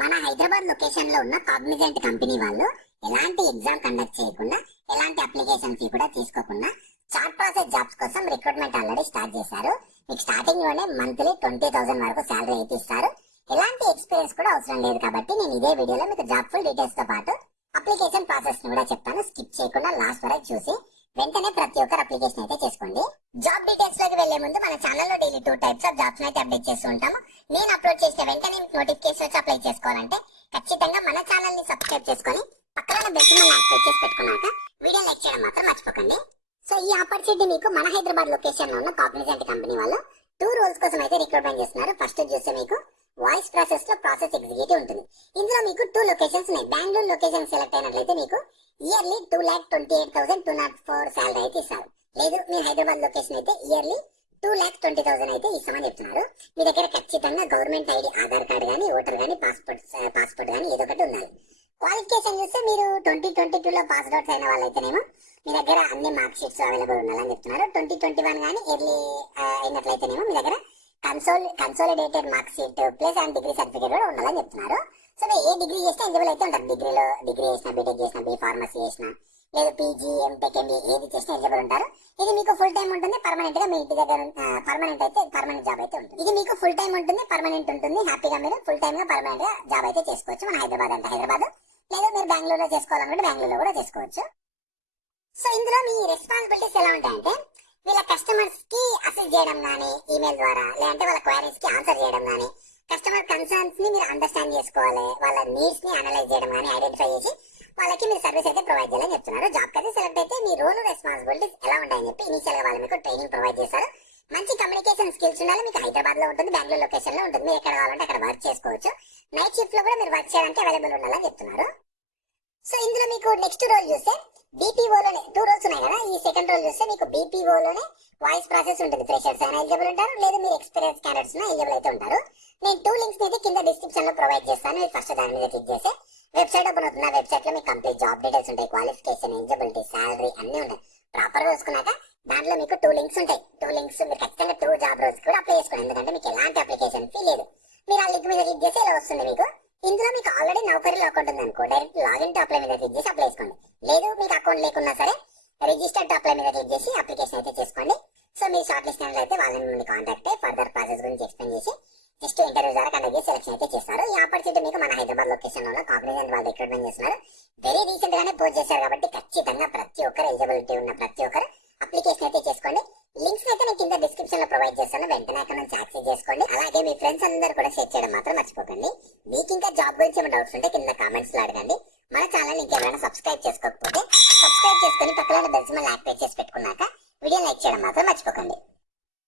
మన హైదరాబాద్ లొకేషన్ లో ఉన్న కాగ్నిజెంట్ కంపెనీ వాళ్ళు ఎలాంటి ఎగ్జామ్ కండక్ట్ చేయకుండా, ఎలాంటి అప్లికేషన్ ఫీ కూడా తీసుకోకుండా చార్ట్ ప్రాసెస్ జాబ్స్ కోసం రిక్రూట్మెంట్ ఆల్రెడీ స్టార్ట్ చేశారు. మీకు స్టార్టింగ్ లోనే మంత్లీ 20,000 వరకు శాలరీ అయితే ఇస్తారు. ఎలాంటి ఎక్స్పీరియన్స్ కూడా అవసరం లేదు కాబట్టి నేను ఇదే వీడియోలో మీకు జాబ్ ఫుల్ డీటెయిల్స్ తో పాటు అప్లికేషన్ ప్రాసెస్ ని కూడా చెప్తాను. స్కిప్ చేయకుండా లాస్ట్ వరకు చూసి వెంటనే ప్రతి ఒక్కరు అప్లికేషన్ అయితే చేసుకోండి. జాబ్ డీటెయిల్స్ లోకి వెళ్లే ముందు మన ఛానల్లో డైలీ 2 టైప్స్ ఆఫ్ జాబ్స్ అయితే అప్డేట్ చేస్తూ ఉంటాము. నేను అప్లోడ్ చేసిన వెంటనే నోటిఫికేషన్ వచ్చి అప్లై చేసుకోవాలంటే ఖచ్చితంగా మన ఛానల్ ని సబ్స్క్రైబ్ చేసుకొని పక్కన బెల్ సింబల్ యాక్టివేట్ చేసి పెట్టుకున్నాక వీడియో లైక్ చేయడం మాత్రం మర్చిపోకండి. సో ఈ ఆపర్చునిటీ మీకు మన హైదరాబాద్ లొకేషన్ లో ఉన్న కాగ్నిజెంట్ కంపెనీ వాళ్ళు 2 రోల్స్ కోసం అయితే రిక్రూట్మెంట్ చేస్తున్నారు. ఫస్ట్ చూస్తే మీకు వాయిస్ ప్రాసెస్ లో ప్రాసెస్ ఎగ్జిక్యూటివ్ ఉంటుంది. ఇందులో మీకు 2 లొకేషన్స్ ఉన్నాయి. బెంగళూరు లొకేషన్ సెలెక్ట్ అయినట్లయితే మీకు ఇయర్లీ 2,28,204 శాలరీ అయితే ఇస్తారు. లేదు మీరు హైదరాబాద్ లొకేషన్ అయితే ఇయర్లీ 2,20,000 అయితే ఇస్తామని చెప్తున్నారు. మీ దగ్గర ఖచ్చితంగా గవర్నమెంట్ ఐడి, ఆధార్ కార్డు కానీ, ఓటర్ కానీ, పాస్పోర్ట్ కానీ ఏదో ఒకటి ఉండాలి. క్వాలిఫికేషన్ చూస్తే మీరు 2022లో పాస్ అవుట్ అయిన వాళ్ళైతేనేమో మీ దగ్గర అన్ని మార్క్ షీట్స్ అవైలబుల్ ఉండాలని చెప్తున్నారు. 2021 కానీ ఎర్లీ అయినట్లయితేనేమో మీ దగ్గర consolidated mark sheet plus and degree certificate కూడా ఉండాలని చెప్తున్నారు. సో మీరు ఏ డిగ్రీ చేస్తే ఎలిజిబుల్ అయితే ఉంటారు. డిగ్రీ చేసిన, బీటెక్ చేసిన, బీ ఫార్మసీ చేసిన, లేదు పీజీ, ఎంటెక్, ఎంబీఏ ఏది చేసినా ఎలిజిబుల్ ఉంటారు. ఇది మీకు ఫుల్ టైం ఉంటుంది, పర్మనెంట్ గా మీ ఇంటి దగ్గర పర్మనెంట్ జాబ్ అయితే ఉంటుంది. ఇది మీకు ఫుల్ టైం ఉంటుంది, పర్మనెంట్ ఉంటుంది. హ్యాపీగా మీరు ఫుల్ టైమ్ గా పర్మనెంట్ గా జాబ్ అయితే చేసుకోవచ్చు. మన హైదరాబాద్ అంటే హైదరాబాద్, లేదు మీరు బెంగళూరులో చేసుకోవాలనుకుంటే బెంగళూరులో కూడా చేసుకోవచ్చు. సో ఇందులో మీ రెస్పాన్సిబిలిటీస్ ఎలా ఉంటాయంటే వీళ్ళ కస్టమర్స్ కి అసిస్ట్ చేయడం కానీ, ఈమెయిల్ ద్వారా, లేదంటే వాళ్ళ క్వైరీస్ కి ఆన్సర్ చేయడం కానీ, కస్టమర్ కన్సర్న్స్ ని మీరు అండర్స్టాండ్ చేసుకోవాలి, వాళ్ళ నీడ్స్ ని అనలైజ్ చేయడం కానీ, ఐడెంటిఫై చేసి వాళ్ళకి మీరు సర్వీస్ అయితే ప్రొవైడ్ చేయాలని చెప్తున్నారు. జాబ్ అయితే సెలెక్ట్ అయితే మీ రోల్ రెస్పాన్సిబిలిటీస్ ఎలా ఉంటాయని చెప్పి ఇనిషియల్ గా వాళ్ళు మీకు ట్రైనింగ్ ప్రొవైడ్ చేస్తారు. మంచి కమ్యూనికేషన్ స్కిల్స్ ఉండాలి. మీకు హైదరాబాద్ లో ఉంటుంది, బెంగళూరు లొకేషన్ లో ఉంటుంది. మీరు ఎక్కడ కావాలంటే అక్కడ వర్క్ చేసుకోవచ్చు. నైట్ షిఫ్ట్ లో కూడా మీరు వర్క్ చేయడానికి అవైలబుల్ ఉండాలని చెప్తున్నారు. సో ఇందులో మీకు నెక్స్ట్ రోల్ చూస్తే బీపీఓలోనే 2 రోల్స్ ఉన్నాయి కదా. ఈ సెకండ్ రోల్ చూస్తే మీకు బీపీఓలోనే వాయిస్ ప్రాసెస్ ఉంటుంది. ఫ్రెషర్స్ అయినా ఎలిజిబుల్ ఉంటారు, లేదు మీరు ఎక్స్పీరియన్స్ క్యాండిడేట్స్ ఎలిజిబుల్ అయితే ఉంటారు. నేను 2 లింక్స్ అయితే కింద డిస్క్రిప్షన్ లో ప్రొవైడ్ చేస్తాను. మీరు ఫస్ట్ దాని మీద క్లిక్ చేస్తే వెబ్సైట్ ఓపెన్ అవుతుంది. వెబ్సైట్ లో మీకు కంప్లీట్ జాబ్ డీటెయిల్స్ ఉంటాయి, క్వాలిఫికేషన్, ఎలిజిబిలిటీ, సాలరీ అన్ని ఉంటాయి. ప్రాపర్ గా చూసుకున్నాక దాంట్లో మీకు 2 లింక్స్ ఉంటాయి. 2 లింక్స్ మీరు ఖచ్చితంగా 2 జాబ్ రోల్స్ కూడా అప్లై చేసుకోండి. ఎందుకంటే మీకు ఎలాంటి అప్లికేషన్ ఫీ లేదు. మీరు ఆ లింక్ మీద క్లిక్ చేస్తే ఇలా వస్తుంది మీకు. ఇందులో మీకు ఆల్రెడీ నౌకరీలో అకౌంట్ ఉంది అనుకో, డైరెక్ట్ లాగిన్ టు అప్లై మీద క్లిక్ చేసి అప్లై చేసుకోండి. లేదు మీకు అకౌంట్ లేకున్నా సరే రిజిస్టర్ టు అప్లై మీద క్లిక్ చేసి అప్లికేషన్ అయితే చేసుకోండి. సో మీరు షార్ట్ లిస్ట్ అయితే వాళ్ళని నుండి కాంటాక్ట్ అయ్యి ఫర్దర్ ప్రాసెస్ గురించి ఎక్స్ప్లెయిన్ చేసి జస్ట్ ఇంటర్వ్యూ ద్వారా కండక్ట్ చేసి సెలెక్షన్ అయితే చేస్తారు. ఈ ఆపర్చునిటీ మీకు మన హైదరాబాద్ లొకేషన్ లో కాగ్నిజెంట్ వాళ్ళు రిక్రూట్మెంట్ చేస్తున్నారు. వెరీ రీసెంట్ గానే పోస్ట్ చేశారు కాబట్టి ఖచ్చితంగా ప్రతి ఒక్కరు ఎలిజిబిలిటీ ఉన్న ప్రతి ఒక్కరు అప్లికేషన్ అయితే చేసుకోండి. లింక్స్ అయితే నేను కింద డిస్క్రిప్షన్ లో ప్రొవైడ్ చేస్తాను. వెంటనే అక్కడ నుంచి యాక్సెస్ చేసుకోండి. అలాగే మీ ఫ్రెండ్స్ అందరూ కూడా షేర్ చేయడం మాత్రం మర్చిపోకండి. మీకు ఇంకా జాబ్ గురించి ఏమైనా డౌట్స్ ఉంటే కింద కామెంట్స్ లో అడగండి. మన ఛానల్ ఇంకెవరైనా సబ్స్క్రైబ్ చేసుకోకపోతే సబ్స్క్రైబ్ చేసుకుని పక్కన బెల్ సింబల్ యాక్టివేట్ చేసి పెట్టుకున్నాక వీడియో లైక్ చేయడం మాత్రం మర్చిపోకండి.